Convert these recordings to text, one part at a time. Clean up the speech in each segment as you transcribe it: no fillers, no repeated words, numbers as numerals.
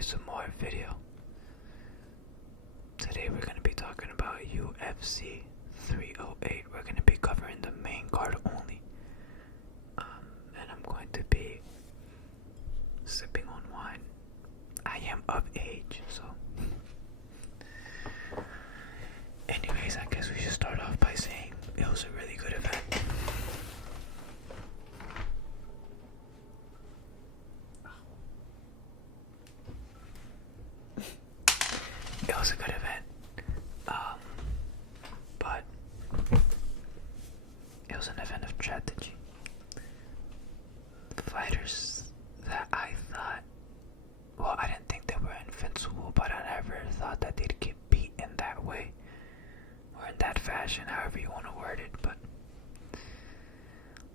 ASMR video. Today we're going to be talking about UFC 308. We're going to be covering the main card only. And I'm going to be sipping on wine. I am of age, so. Anyways, I guess we should start off by saying it was a really good event. It was a good event, but it was an event of strategy. Fighters that I thought, well, I didn't think they were invincible, but I never thought that they'd get beat in that way, or in that fashion, however you want to word it. But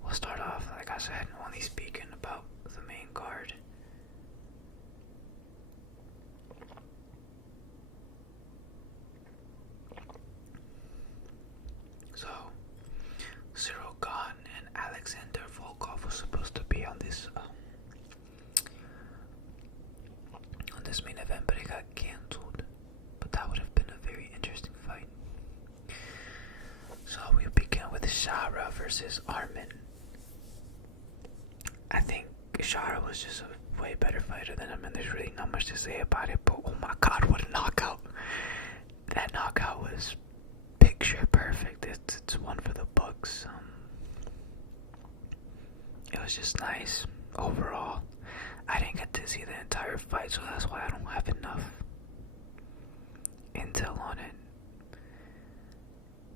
we'll start off, like I said, only speaking about the main card. So, Cyril Gane and Alexander Volkov were supposed to be on this main event, but it got cancelled. But that would have been a very interesting fight. So we'll begin with Shara versus Arman. I think Shara was just a way better fighter than him, and there's really not much to say about it. But oh my God, what a knockout! That knockout was picture perfect. It's one for the books. It was just nice overall. I didn't get to see the entire fight, so that's why I don't have enough intel on it.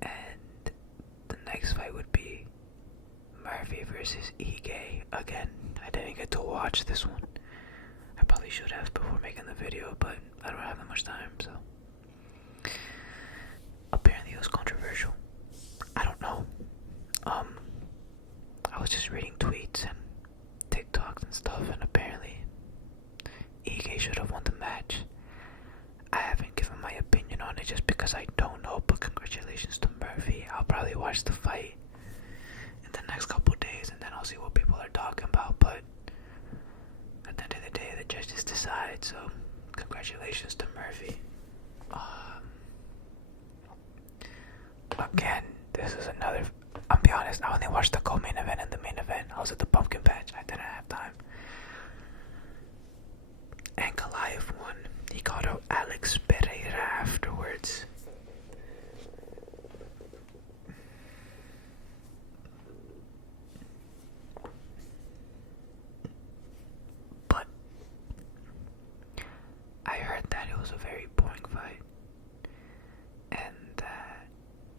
And the next fight would be Murphy versus Ige. Again, I didn't get to watch this one. I probably should have before making the video, but I don't have that much time, so. Apparently it was controversial. I don't know. I was just reading tweets and TikToks and stuff, and apparently Ige should have won the match. I haven't given my opinion on it just because I don't know, but congratulations to Murphy. I'll probably watch the fight in the next couple days, and then I'll see what people are talking about, but at the end of the day, the judges decide, so congratulations to Murphy. Again, this is another. I'll be honest, I only watched the co-main event and the main event. I was at the pumpkin patch. I didn't have time. Ankalaev won. He called out Alex Pereira afterwards. But I heard that it was a very boring fight, and that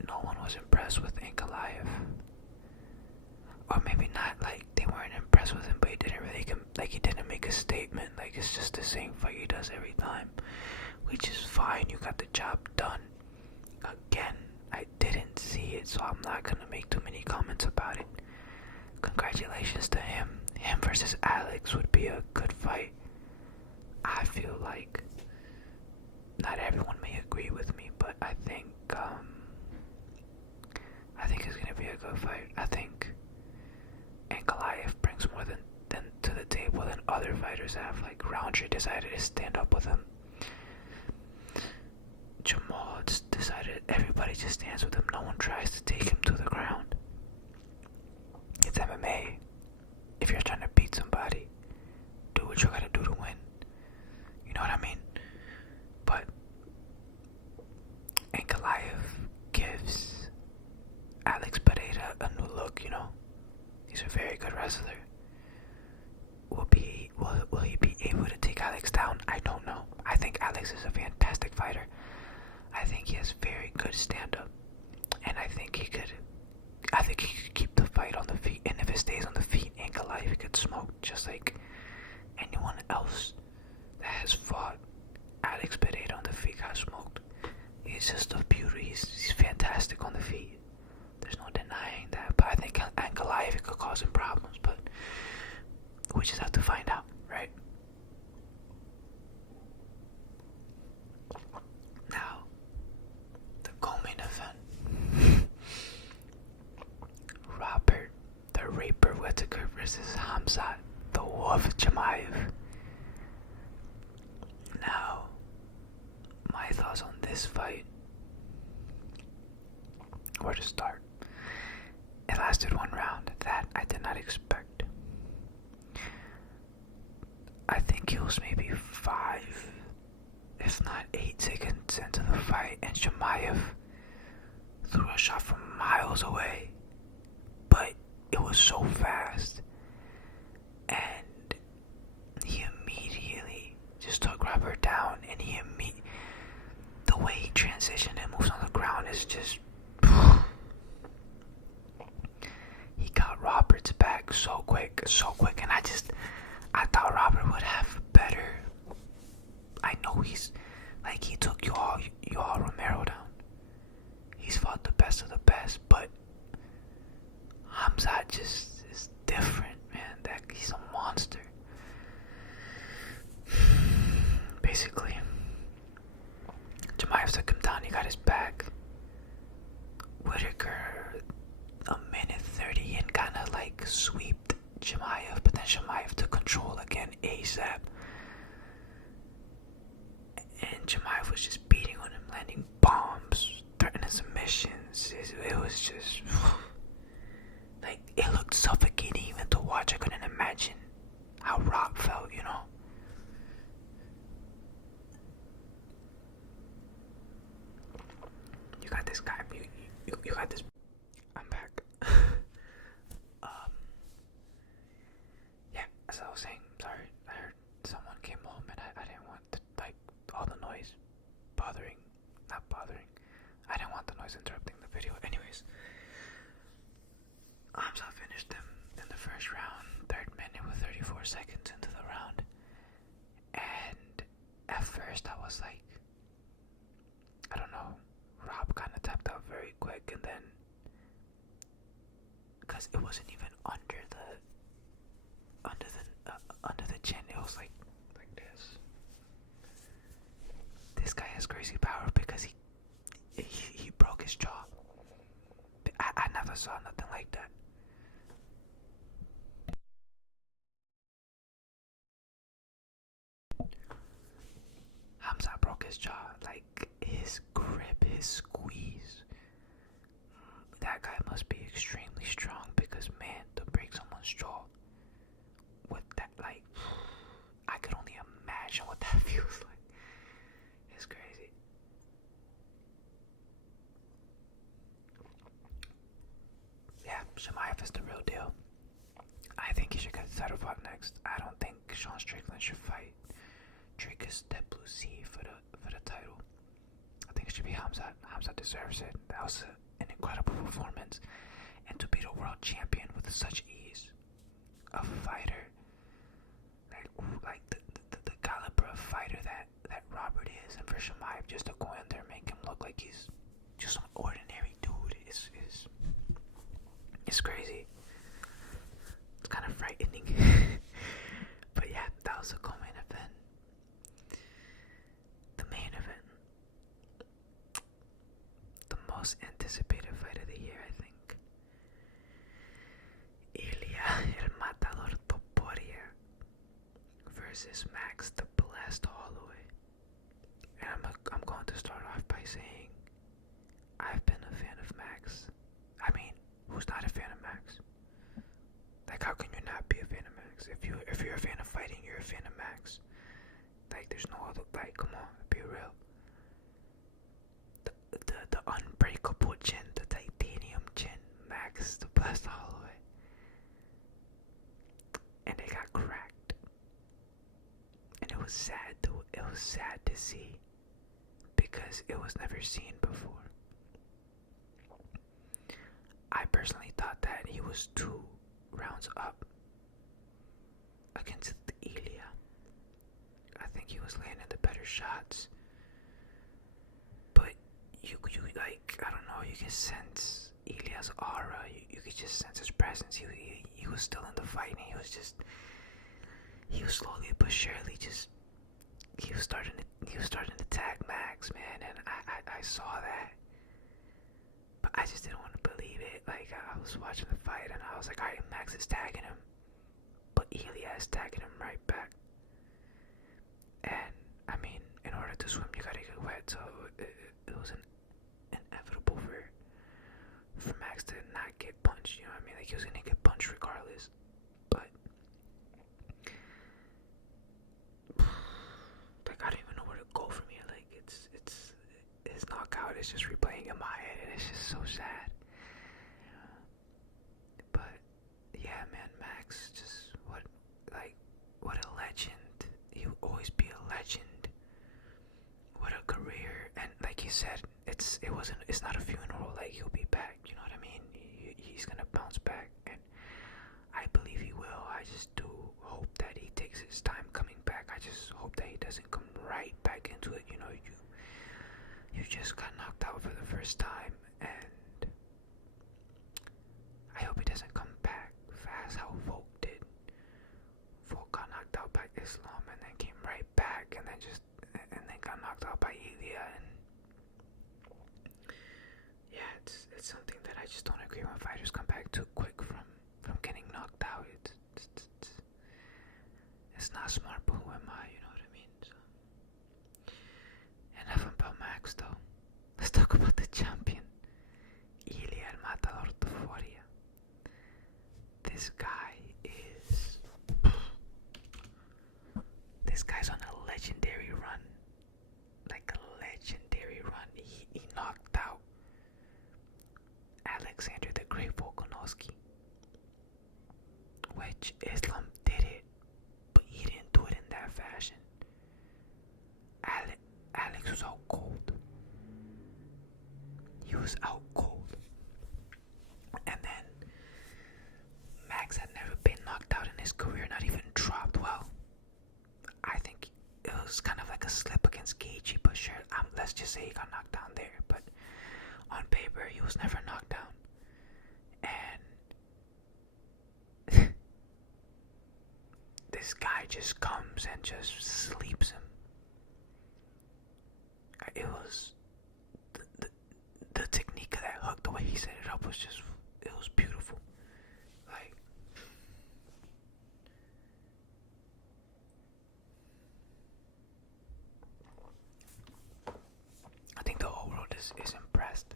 no one was impressed with Ankalaev. Or maybe not, like, they weren't impressed with him, but he didn't really, he didn't make a statement. Like, it's just the same fight he does every time, which is fine. You got the job done. Again, I didn't see it, so I'm not gonna make too many comments about it. Congratulations to him. Him versus Alex would be a good fight. I feel like not everyone may agree with me, but I think it's gonna be a good fight. I think Ankalaev brings more than to the table than other fighters have. Like, Roundtree decided to stand up with him. Jamal decided everybody just stands with him. No one tries to take him to the ground. It's MMA. If you're trying to beat somebody, do what you gotta do to win. You know what I mean? But Ankalaev gives Alex Pereira a new look, you know? He's a very good wrestler. Will he be able to take Alex down? I don't know. I think Alex is a fantastic fighter. I think he has very good stand-up. And I think he could keep the fight on the feet. And if it stays on the feet, Ankalaev could smoke just like anyone else that has fought Alex Pereira on the feet got smoked. He's just a beauty. He's fantastic on the feet. There's no denying that. But I think Ankalaev could cause him problems. But we just have to find out, right? Now, the co-main event. Robert the Raper Whittaker versus Hamzat the Wolf Chimaev. this fight. Where to start? It lasted 1 round. That I did not expect. I think it was maybe 5, if not 8 seconds into the fight, and Chimaev threw a shot from miles away. But it was so fast. And he immediately just took Robert down, and the way he transitioned and moves on the ground is just he got Robert's back so quick, and I thought Robert would have better. I know he's like, he took Yoel Romero down. He's fought the best of the best, but Khamzat just is different, man. That he's a monster. Basically, Chimaev took him down. He got his back. Whittaker, a minute 30 and kind of like sweeped Chimaev, but then Chimaev took control again ASAP. And Chimaev was just beating on him, landing bombs, threatening submissions. It was just like, it looked suffocating even to watch. I couldn't imagine how Rob felt, you know. You got this guy. You got this. I'm back. Yeah, as I was saying, sorry, I heard someone came home and I didn't want all the noise not bothering. I didn't want the noise interrupting the video. Anyways, Khamzat finished him in the first round, 3rd minute with 34 seconds into the round. And at first I was like, I don't know, Rob kind of tapped out very quick, and then, because it wasn't even under the chin, it was like this. This guy has crazy power because he broke his jaw. I never saw nothing like that. Khamzat broke his jaw, like his grip, his squeeze. That guy must be extremely strong, because man, to break someone's jaw with that, like, I could only imagine what that feels like. It's crazy. Yeah, Chimaev is the real deal. I think he should get the title fight next. I don't think Sean Strickland should fight Dricus Deplucy for the title. I think it should be Khamzat. Khamzat deserves it. That was an incredible performance, and to beat a world champion with such ease, a fighter like the caliber of fighter that Robert is, and for Chimaev just to go in there and make him look like he's just an ordinary dude is crazy. It's kind of frightening. But yeah, that was the co-main event. The main event, the most anticipated fight of the year, I think. Ilya El Matador Topuria versus Max the Blessed Holloway. And I'm going to start off by saying I've been a fan of Max. I mean, who's not a fan of Max? Like, how can you not be a fan of Max? If you're a fan of fighting, you're a fan of Max. Like, there's no other, like, come on, be real. The unbreakable chin, the titanium chin, Max the Blessed Holloway. And they got cracked. And it was sad to see, because it was never seen before. I personally thought that he was 2 rounds up against Ilya. I think he was landing the better shots, but you like, I don't know, you can sense Ilya's aura. You could just sense his presence. He was still in the fight, and he was slowly but surely he was starting to tag Max, man, and I saw that, but I just didn't want to believe it. Like, I was watching the fight and I was like, alright, Max is tagging him, but Ilya is tagging him right back. And I mean, in order to swim, you gotta get wet, so Like, he was gonna get punched regardless. But like, I don't even know where to go from here. Like, it's his knockout is just replaying in my head, and it's just so sad. But yeah, man, Max, just what a legend. He'll always be a legend. What a career. And like you said, it's not a funeral. Like, he'll be back, you know what I mean? He's gonna bounce back, and I believe he will. I just do hope that he takes his time coming back. I just hope that he doesn't come right back into it. You know, you just got knocked out for the first time, and I hope he doesn't come back fast how Volk did. Volk got knocked out by Islam and then came right back, and then got knocked out by Ilya. And yeah, it's something that I just don't agree when fighters come back too quick from getting knocked out. It's not smart, but who am I? You know what I mean? So, enough about Max, though. Let's talk about the champion, Ilya El Matador Topuria. This guy's on a legendary run. Like, a legendary run. He knocked out Alexander the Great Volkanovski, which Islam did it, but he didn't do it in that fashion. Alex was out cold. He was out cold. And then Max had never been knocked out in his career, not even dropped. Well, I think it was kind of like a slip against Gaethje, but sure, let's just say he got knocked down there. But on paper, he was never knocked down. And this guy just comes and just sleeps him. It was the technique of that hook, the way he set it up was just, it was beautiful. Like, I think the whole world is impressed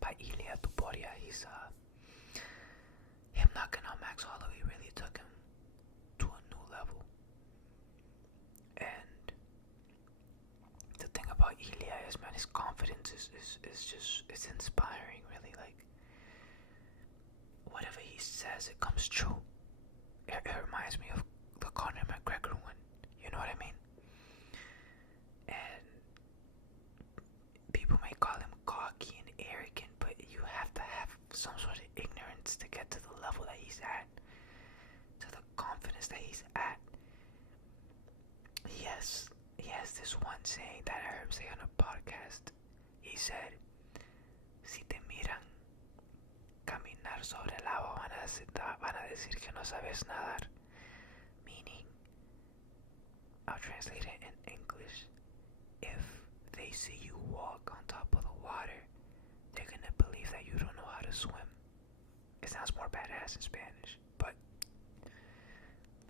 by Ilya Topuria. Him knocking out Max Holloway really took him to a new level. And the thing about Ilya is, man, his confidence is just, it's inspiring, really. Like, whatever he says, it comes true. It reminds me of the Conor McGregor one, you know what I mean? And people may call him cocky and arrogant, but you have to have some sort of ignorance to get to the level that he's at, to the confidence that he's at. He has this one saying that I heard him say on a podcast. He said, si te miran caminar sobre el agua, van a decir que no sabes nadar. Meaning, I'll translate it in English. If they see you walk on top of the water, they're gonna believe that you don't know how to swim. It sounds more badass in Spanish, but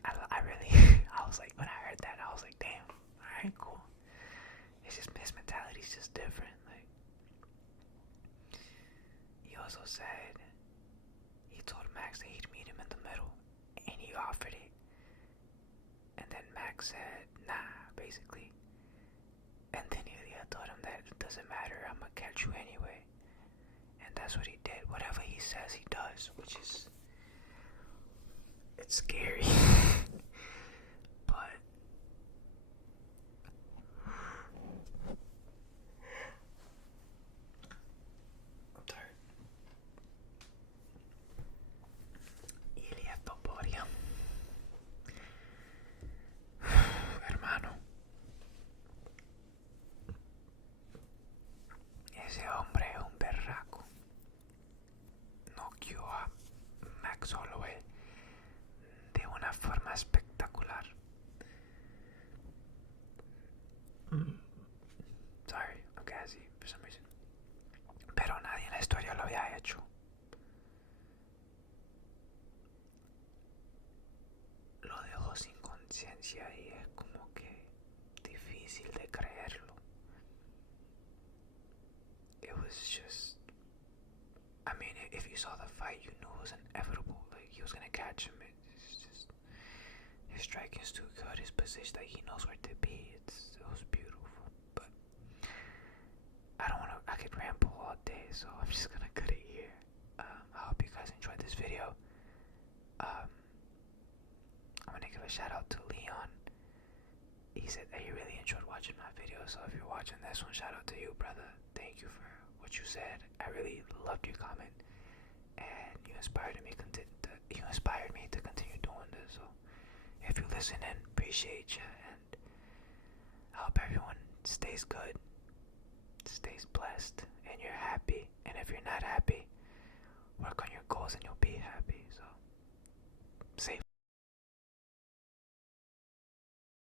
I really, I was like, when I heard that, I was like, damn, alright, cool. It's just, his mentality's just different. Like, he also said, he told Max that he'd meet him in the middle, and he offered it. And then Max said, nah, basically. And then Ilya told him that it doesn't matter, I'm gonna catch you anyway. And that's what he did. Whatever he says, he does, which is, it's scary. But I'm tired. Ilya Topuria. Hermano, ese hombre es un berraco. Noqueó a Max Holloway de una forma espectacular. Sorry, I'm gassy for some reason. Pero nadie en la historia lo había hecho. Lo dejó sin conciencia y es como que difícil de creerlo. It was just, I mean, if you saw the fight, you was inevitable. Like, he was gonna catch him. It's just, his striking is too good. His position, like, he knows where to be. It was beautiful. But I don't want to. I could ramble all day, so I'm just gonna cut it here. I hope you guys enjoyed this video. I'm gonna give a shout out to Leon. He said that he really enjoyed watching my video, so if you're watching this one, shout out to you, brother. Thank you for what you said. I really loved your comment, and you inspired me to continue doing this. So if you listen in, appreciate you, and I hope everyone stays good, stays blessed, and you're happy. And if you're not happy, work on your goals and you'll be happy. So safe